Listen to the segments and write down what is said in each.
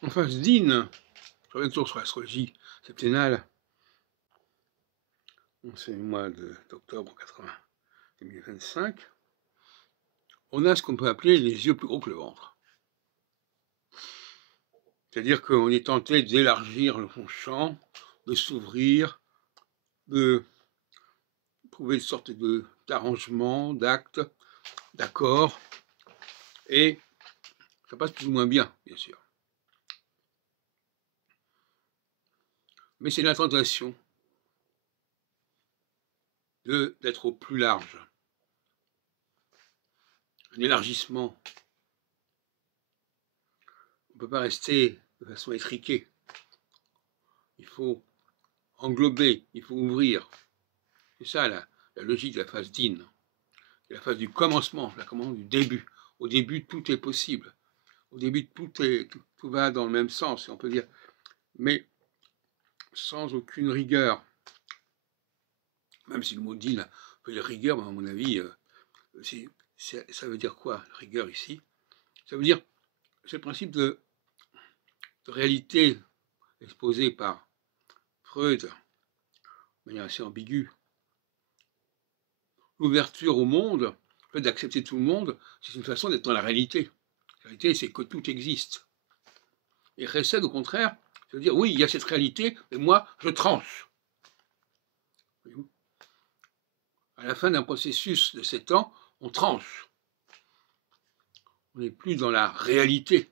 En phase d'In, je reviens toujours sur l'astrologie septennale, c'est le mois d'octobre 2025, on a ce qu'on peut appeler les yeux plus gros que le ventre. C'est-à-dire qu'on est tenté d'élargir le champ, de s'ouvrir, de trouver une sorte d'arrangement, d'actes, d'accords, et ça passe plus ou moins bien, bien sûr. Mais c'est la tentation d'être au plus large, un élargissement. On ne peut pas rester de façon étriquée. Il faut englober, il faut ouvrir. C'est ça la logique de la phase d'In. C'est la phase du commencement, la commande du début. Au début, tout est possible. Au début, tout va dans le même sens, si on peut dire, mais sans aucune rigueur. Même si le mot d'In peut dire rigueur, à mon avis, ça veut dire quoi, rigueur ici? Ça veut dire, c'est le principe de réalité exposé par Freud, de manière assez ambiguë. L'ouverture au monde, le fait d'accepter tout le monde, c'est une façon d'être dans la réalité. La réalité, c'est que tout existe. Et Chesed, au contraire, ça veut dire, oui, il y a cette réalité, mais moi, je tranche. À la fin d'un processus de 7 ans, on tranche. On n'est plus dans la réalité.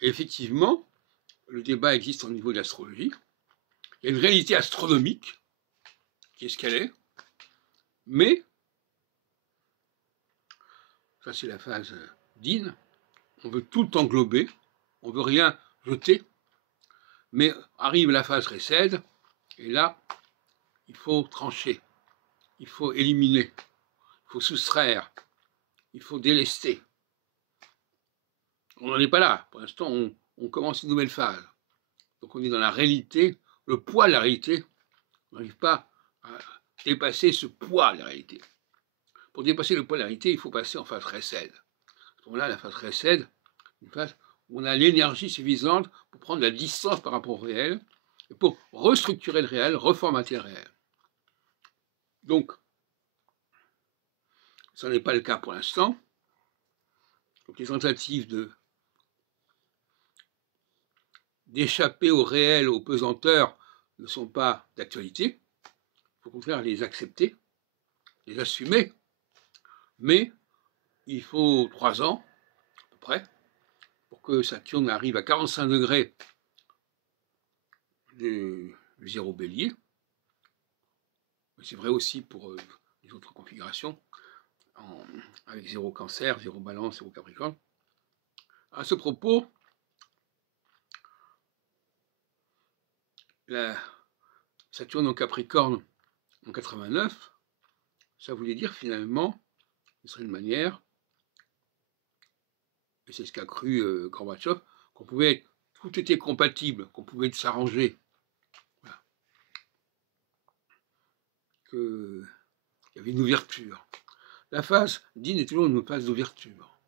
Et effectivement, le débat existe au niveau de l'astrologie. Il y a une réalité astronomique, qui est ce qu'elle est, mais, ça c'est la phase d'In, on veut tout englober, on ne veut rien jeter, mais arrive la phase Chesed, et là, il faut trancher, il faut éliminer, il faut soustraire, il faut délester. On n'en est pas là, pour l'instant on commence une nouvelle phase. Donc on est dans la réalité, le poids de la réalité, on n'arrive pas à dépasser ce poids de la réalité. Pour dépasser le poids de la réalité, il faut passer en phase Chesed. À ce moment-là, la phase Chesed, une phase où on a l'énergie suffisante pour prendre la distance par rapport au réel, et pour restructurer le réel, reformater le réel. Donc, ça n'est pas le cas pour l'instant. Donc les tentatives d'échapper au réel, aux pesanteurs, ne sont pas d'actualité. Il faut au contraire les accepter, les assumer. Mais il faut 3 ans, à peu près, pour que Saturne arrive à 45 degrés du zéro bélier. C'est vrai aussi pour les autres configurations, avec 0 cancer, 0 balance, 0 capricorne. À ce propos, la Saturne en Capricorne en 89, ça voulait dire finalement, d'une certaine manière, et c'est ce qu'a cru Gorbatchev, qu'on pouvait être, tout était compatible, qu'on pouvait s'arranger. Voilà. Qu'il y avait une ouverture. La phase d'In est toujours une phase d'ouverture.